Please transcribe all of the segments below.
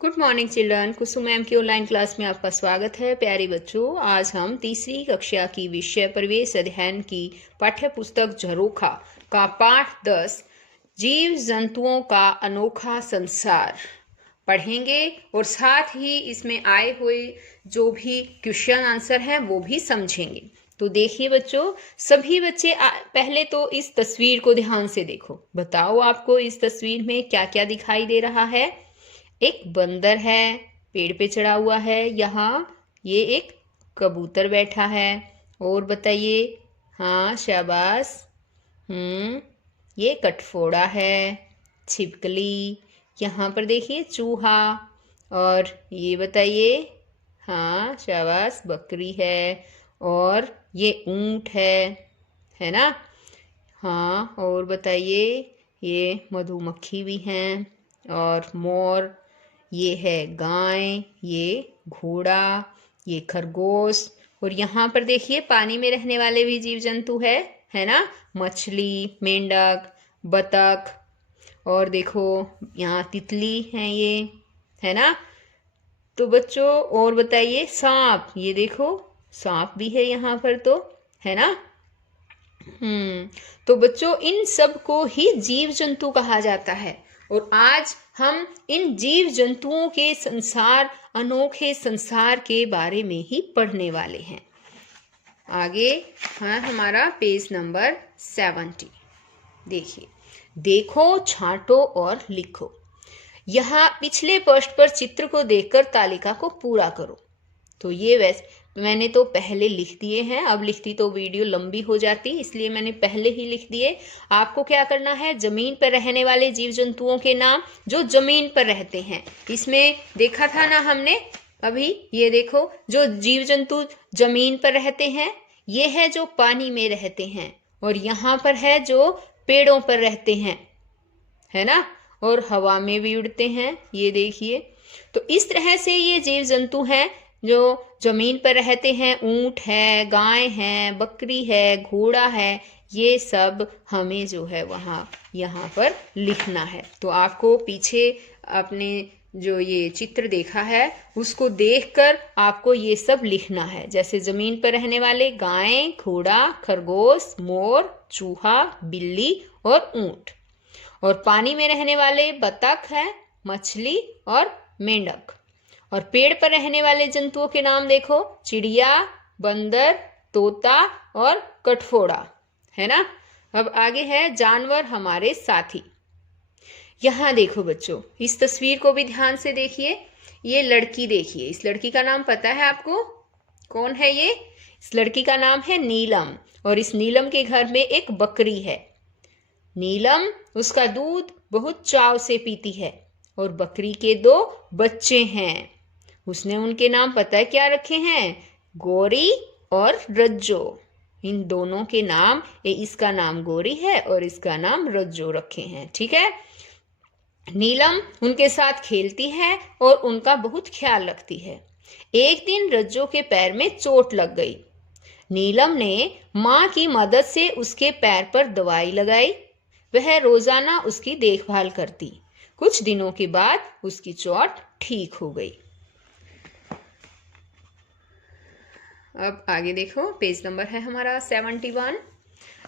Good morning children. Kusum ma'am की online class में आपका स्वागत है। प्यारे बच्चों, आज हम तीसरी कक्षा की विषय परिवेश अध्ययन की पाठ्य पुस्तक झरोखा का पाठ 10 जीव जंतुओं का अनोखा संसार पढ़ेंगे और साथ ही इसमें आए हुए जो भी क्वेश्चन आंसर हैं वो भी समझेंगे। तो देखिए बच्चों, सभी बच्चे पहले तो इस तस्वीर को ध्यान से देखो। बताओ आपको इस तस्वीर में क्या क्या दिखाई दे रहा है। एक बंदर है, पेड़ पे चढ़ा हुआ है। यहाँ ये एक कबूतर बैठा है। और बताइए। हाँ, शाबाश। ये कटफोड़ा है, छिपकली। यहाँ पर देखिए चूहा। और ये बताइए। हाँ, शाबाश, बकरी है। और ये ऊंट है ना। हाँ, और बताइए। ये मधुमक्खी भी हैं और मोर। ये है गाय, ये घोड़ा, ये खरगोश। और यहाँ पर देखिए पानी में रहने वाले भी जीव जंतु है ना। मछली, मेंढक, बतख। और देखो यहाँ तितली है ये, है ना। तो बच्चों और बताइए। सांप, ये देखो सांप भी है यहाँ पर, तो है ना। तो बच्चों इन सब को ही जीव जंतु कहा जाता है। और आज हम इन जीव जंतुओं के संसार, अनोखे संसार के बारे में ही पढ़ने वाले हैं। आगे है हमारा पेज नंबर 70। देखिए, देखो, छांटो और लिखो। यहाँ पिछले पृष्ठ पर चित्र को देखकर तालिका को पूरा करो। तो ये वैसे मैंने तो पहले लिख दिए हैं, अब लिखती तो वीडियो लंबी हो जाती, इसलिए मैंने पहले ही लिख दिए। आपको क्या करना है, जमीन पर रहने वाले जीव जंतुओं के नाम जो जमीन पर रहते हैं। इसमें देखा था ना हमने अभी। ये देखो, जो जीव जंतु जमीन पर रहते हैं ये है जो पानी में रहते हैं। और यहाँ पर है जो पेड़ों पर रहते हैं, है ना। और हवा में भी उड़ते हैं, ये देखिए। तो इस तरह से ये जीव जंतु हैं जो जमीन पर रहते हैं। ऊंट है, गाय है, बकरी है, घोड़ा है। ये सब हमें जो है वहाँ यहाँ पर लिखना है। तो आपको पीछे अपने जो ये चित्र देखा है उसको देखकर आपको ये सब लिखना है। जैसे जमीन पर रहने वाले गाय, घोड़ा, खरगोश, मोर, चूहा, बिल्ली और ऊंट। और पानी में रहने वाले बतख है, मछली और मेंढक। और पेड़ पर रहने वाले जंतुओं के नाम देखो, चिड़िया, बंदर, तोता और कटफोड़ा, है ना। अब आगे है जानवर हमारे साथी। यहाँ देखो बच्चों, इस तस्वीर को भी ध्यान से देखिए। ये लड़की देखिए, इस लड़की का नाम पता है आपको? कौन है ये? इस लड़की का नाम है नीलम। और इस नीलम के घर में एक बकरी है। नीलम उसका दूध बहुत चाव से पीती है। और बकरी के 2 बच्चे हैं। उसने उनके नाम पता है क्या रखे हैं? गौरी और रज्जो। इन दोनों के नाम, इसका नाम गौरी है और इसका नाम रज्जो रखे हैं, ठीक है। नीलम उनके साथ खेलती है और उनका बहुत ख्याल रखती है। एक दिन रज्जो के पैर में चोट लग गई। नीलम ने माँ की मदद से उसके पैर पर दवाई लगाई। वह रोजाना उसकी देखभाल करती। कुछ दिनों के बाद उसकी चोट ठीक हो गई। अब आगे देखो, पेज नंबर है हमारा 71।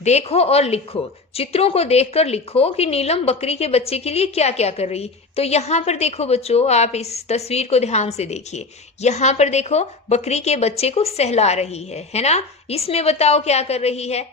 देखो और लिखो। चित्रों को देखकर लिखो कि नीलम बकरी के बच्चे के लिए क्या क्या कर रही। तो यहाँ पर देखो बच्चों, आप इस तस्वीर को ध्यान से देखिए। यहाँ पर देखो बकरी के बच्चे को सहला रही है ना। इसमें बताओ क्या कर रही है?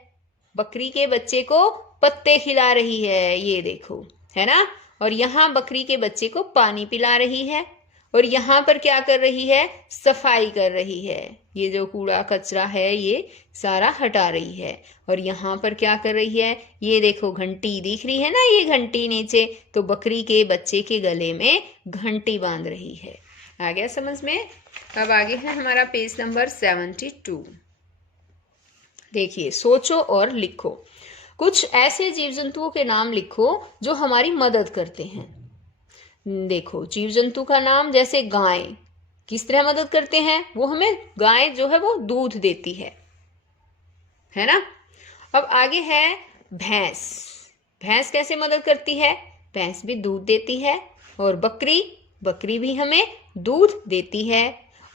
बकरी के बच्चे को पत्ते खिला रही है, ये देखो, है ना। और यहाँ बकरी के बच्चे को पानी पिला रही है। और यहाँ पर क्या कर रही है? सफाई कर रही है। ये जो कूड़ा कचरा है ये सारा हटा रही है। और यहाँ पर क्या कर रही है? ये देखो घंटी दिख रही है ना, ये घंटी नीचे, तो बकरी के बच्चे के गले में घंटी बांध रही है। आ गया समझ में? अब आगे है हमारा पेज नंबर 72। देखिए, सोचो और लिखो। कुछ ऐसे जीव जंतुओं के नाम लिखो जो हमारी मदद करते हैं। देखो, जीव जंतु का नाम, जैसे गाय किस तरह मदद करते हैं? वो हमें, गाय जो है वो दूध देती है ना। अब आगे है भैंस। भैंस कैसे मदद करती है? भैंस भी दूध देती है। और बकरी बकरी भी हमें दूध देती है।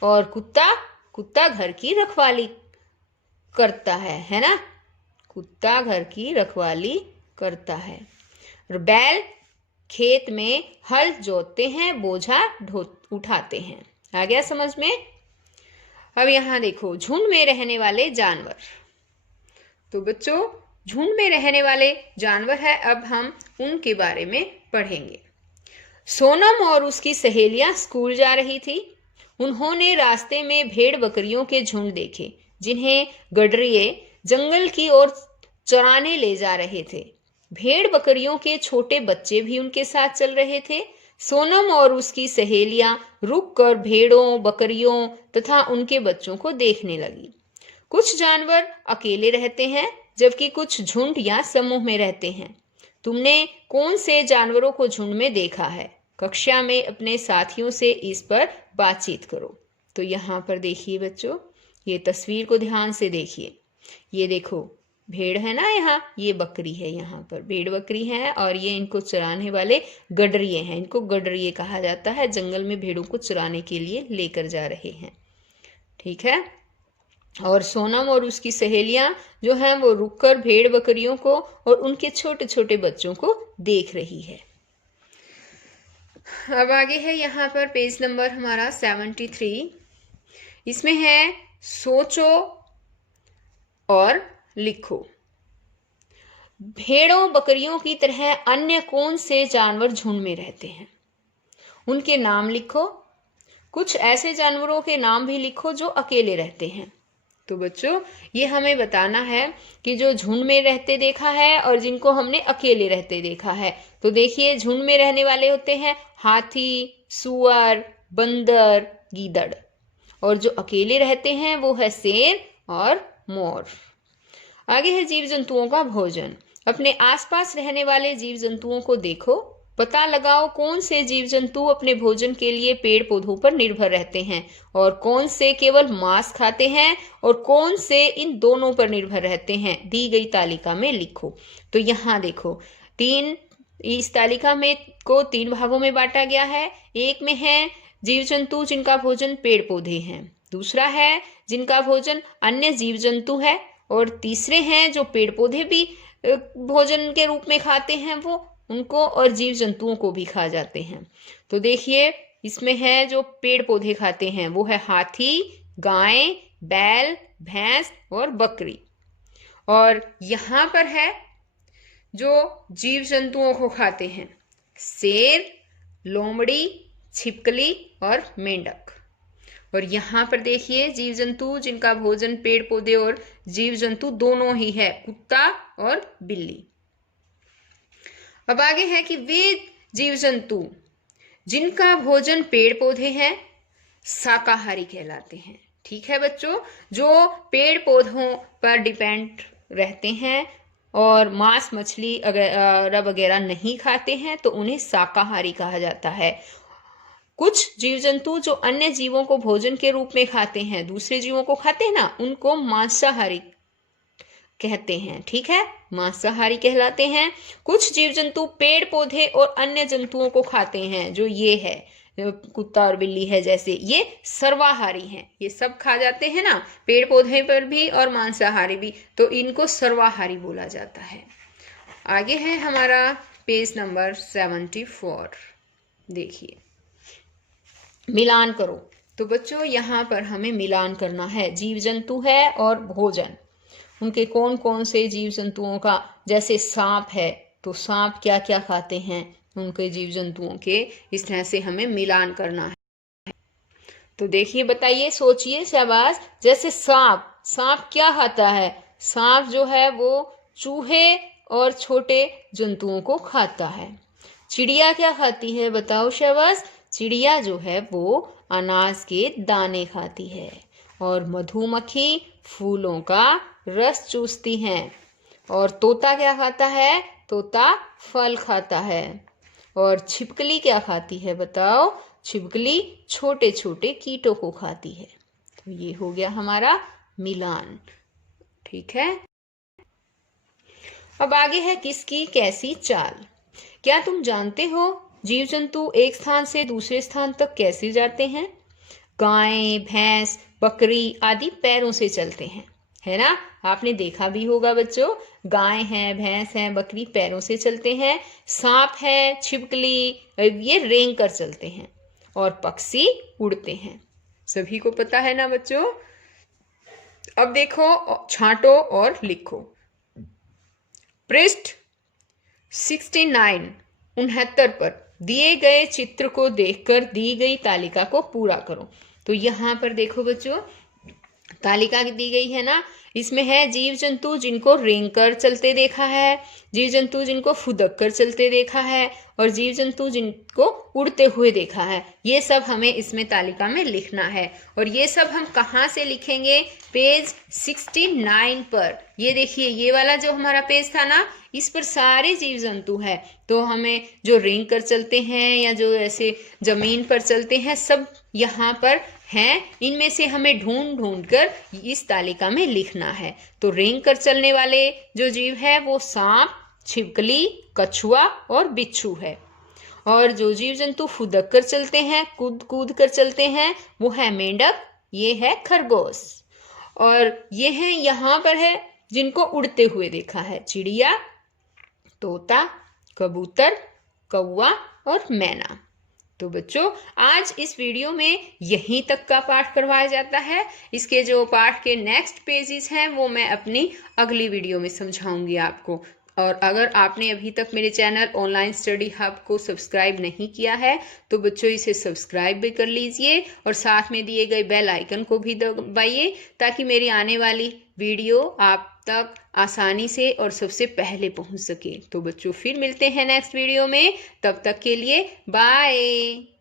और कुत्ता घर की रखवाली करता है ना, कुत्ता घर की रखवाली करता है। और बैल खेत में हल जोतते हैं, बोझा उठाते हैं। आ गया समझ में? अब यहाँ देखो, झुंड में रहने वाले जानवर। तो बच्चों, झुंड में रहने वाले जानवर है, अब हम उनके बारे में पढ़ेंगे। सोनम और उसकी सहेलियां स्कूल जा रही थी। उन्होंने रास्ते में भेड़ बकरियों के झुंड देखे, जिन्हें गडरिये जंगल की ओर चराने ले जा रहे थे। भेड़ बकरियों के छोटे बच्चे भी उनके साथ चल रहे थे। सोनम और उसकी सहेलियां रुककर भेड़ों, बकरियों तथा उनके बच्चों को देखने लगी। कुछ जानवर अकेले रहते हैं, जबकि कुछ झुंड या समूह में रहते हैं। तुमने कौन से जानवरों को झुंड में देखा है? कक्षा में अपने साथियों से इस पर बातचीत करो। तो यहाँ पर देखिए बच्चों, ये तस्वीर को ध्यान से देखिए। ये देखो, भेड़ है ना, यहाँ ये बकरी है, यहाँ पर भेड़ बकरी है, और ये इनको चराने वाले गडरिये हैं। इनको गडरिये कहा जाता है, जंगल में भेड़ों को चराने के लिए लेकर जा रहे हैं। ठीक है। और सोनम और उसकी सहेलियां जो हैं वो रुककर भेड़ बकरियों को और उनके छोटे छोटे बच्चों को देख रही है। अब आगे है यहाँ पर पेज नंबर हमारा 73। इसमें है सोचो और लिखो। भेड़ों बकरियों की तरह अन्य कौन से जानवर झुंड में रहते हैं? उनके नाम लिखो। कुछ ऐसे जानवरों के नाम भी लिखो जो अकेले रहते हैं। तो बच्चों, ये हमें बताना है कि जो झुंड में रहते देखा है और जिनको हमने अकेले रहते देखा है। तो देखिए, झुंड में रहने वाले होते हैं हाथी, सुअर, बंदर, गीदड़, और जो अकेले रहते हैं वो है शेर और मोर। आगे है जीव जंतुओं का भोजन। अपने आसपास रहने वाले जीव जंतुओं को देखो, पता लगाओ कौन से जीव जंतु अपने भोजन के लिए पेड़ पौधों पर निर्भर रहते हैं और कौन से केवल मांस खाते हैं और कौन से इन दोनों पर निर्भर रहते हैं। दी गई तालिका में लिखो। तो यहाँ देखो, इस तालिका में को 3 भागों में बांटा गया है। एक में है जीव जंतु जिनका भोजन पेड़ पौधे हैं, दूसरा है जिनका भोजन अन्य जीव जंतु है, और तीसरे हैं जो पेड़ पौधे भी भोजन के रूप में खाते हैं, वो उनको और जीव जंतुओं को भी खा जाते हैं। तो देखिए, इसमें है जो पेड़ पौधे खाते हैं वो है हाथी, गाय, बैल, भैंस और बकरी। और यहाँ पर है जो जीव जंतुओं को खाते हैं, शेर, लोमड़ी, छिपकली और मेंढक। और यहाँ पर देखिए, जीव जंतु जिनका भोजन पेड़ पौधे और जीव जंतु दोनों ही है, कुत्ता और बिल्ली। अब आगे है कि वे जीव जंतु जिनका भोजन पेड़ पौधे हैं शाकाहारी कहलाते हैं। ठीक है बच्चों, जो पेड़ पौधों पर डिपेंड रहते हैं और मांस मछली वगैरह नहीं खाते हैं तो उन्हें शाकाहारी कहा जाता है। कुछ जीव जंतु जो अन्य जीवों को भोजन के रूप में खाते हैं, दूसरे जीवों को खाते हैं ना, उनको मांसाहारी कहते हैं। ठीक है, मांसाहारी कहलाते हैं। कुछ जीव जंतु पेड़ पौधे और अन्य जंतुओं को खाते हैं, जो ये है कुत्ता और बिल्ली है जैसे, ये सर्वाहारी हैं। ये सब खा जाते हैं ना, पेड़ पौधे पर भी और मांसाहारी भी, तो इनको सर्वाहारी बोला जाता है। आगे है हमारा पेज नंबर 74। देखिए, मिलान करो। तो बच्चों, यहाँ पर हमें मिलान करना है। जीव जंतु है और भोजन, उनके कौन कौन से जीव जंतुओं का, जैसे सांप है तो सांप क्या क्या खाते हैं उनके जीव जंतुओं के, इस तरह से हमें मिलान करना है। तो देखिए, बताइए, सोचिए, शाबाश। जैसे सांप क्या खाता है? सांप जो है वो चूहे और छोटे जंतुओं को खाता है। चिड़िया क्या खाती है? बताओ शाबाश। चिड़िया जो है वो अनाज के दाने खाती है। और मधुमक्खी फूलों का रस चूसती हैं। और तोता क्या खाता है? तोता फल खाता है। और छिपकली क्या खाती है? बताओ। छिपकली छोटे छोटे कीटों को खाती है। तो ये हो गया हमारा मिलान। ठीक है, अब आगे है किसकी कैसी चाल। क्या तुम जानते हो जीव जंतु एक स्थान से दूसरे स्थान तक कैसे जाते हैं? गाय, भैंस, बकरी आदि पैरों से चलते हैं, है ना? आपने देखा भी होगा बच्चों, गाय हैं, भैंस हैं, बकरी पैरों से चलते हैं। सांप है, छिपकली, ये रेंग कर चलते हैं। और पक्षी उड़ते हैं। सभी को पता है ना बच्चों? अब देखो, छांटो और लिखो। पृष्ठ 69 पर दिए गए चित्र को देखकर दी गई तालिका को पूरा करो। तो यहाँ पर देखो बच्चों, तालिका दी गई है ना, इसमें है जीव जंतु जिनको रेंग कर चलते देखा है, जीव जंतु जिनको फुदक कर चलते देखा है, और जीव जंतु जिनको उड़ते हुए देखा है। ये सब हमें इसमें तालिका में लिखना है। और ये सब हम कहाँ से लिखेंगे? पेज 69 पर। ये देखिए, ये वाला जो हमारा पेज था ना, इस पर सारे जीव जंतु है। तो हमें जो रेंग कर चलते हैं या जो ऐसे जमीन पर चलते हैं, सब यहाँ पर हैं। इनमें से हमें ढूंढ ढूंढ कर इस तालिका में लिखना है। तो रेंग कर चलने वाले जो जीव है वो सांप, छिपकली, कछुआ और बिच्छू है। और जो जीव जंतु फुदक कर चलते हैं, कूद कूद कर चलते हैं, वो है मेंढक, ये है खरगोश। और ये है यहाँ पर है जिनको उड़ते हुए देखा है, चिड़िया, तोता, कबूतर, कौवा और मैना। तो बच्चों, आज इस वीडियो में यहीं तक का पाठ करवाया जाता है। इसके जो पाठ के नेक्स्ट पेजेस हैं वो मैं अपनी अगली वीडियो में समझाऊंगी आपको। और अगर आपने अभी तक मेरे चैनल ऑनलाइन स्टडी हब को सब्सक्राइब नहीं किया है तो बच्चों इसे सब्सक्राइब भी कर लीजिए और साथ में दिए गए बेल आइकन को भी दबाइए ताकि मेरी आने वाली वीडियो आप तक आसानी से और सबसे पहले पहुंच सके। तो बच्चों, फिर मिलते हैं नेक्स्ट वीडियो में। तब तक के लिए बाय।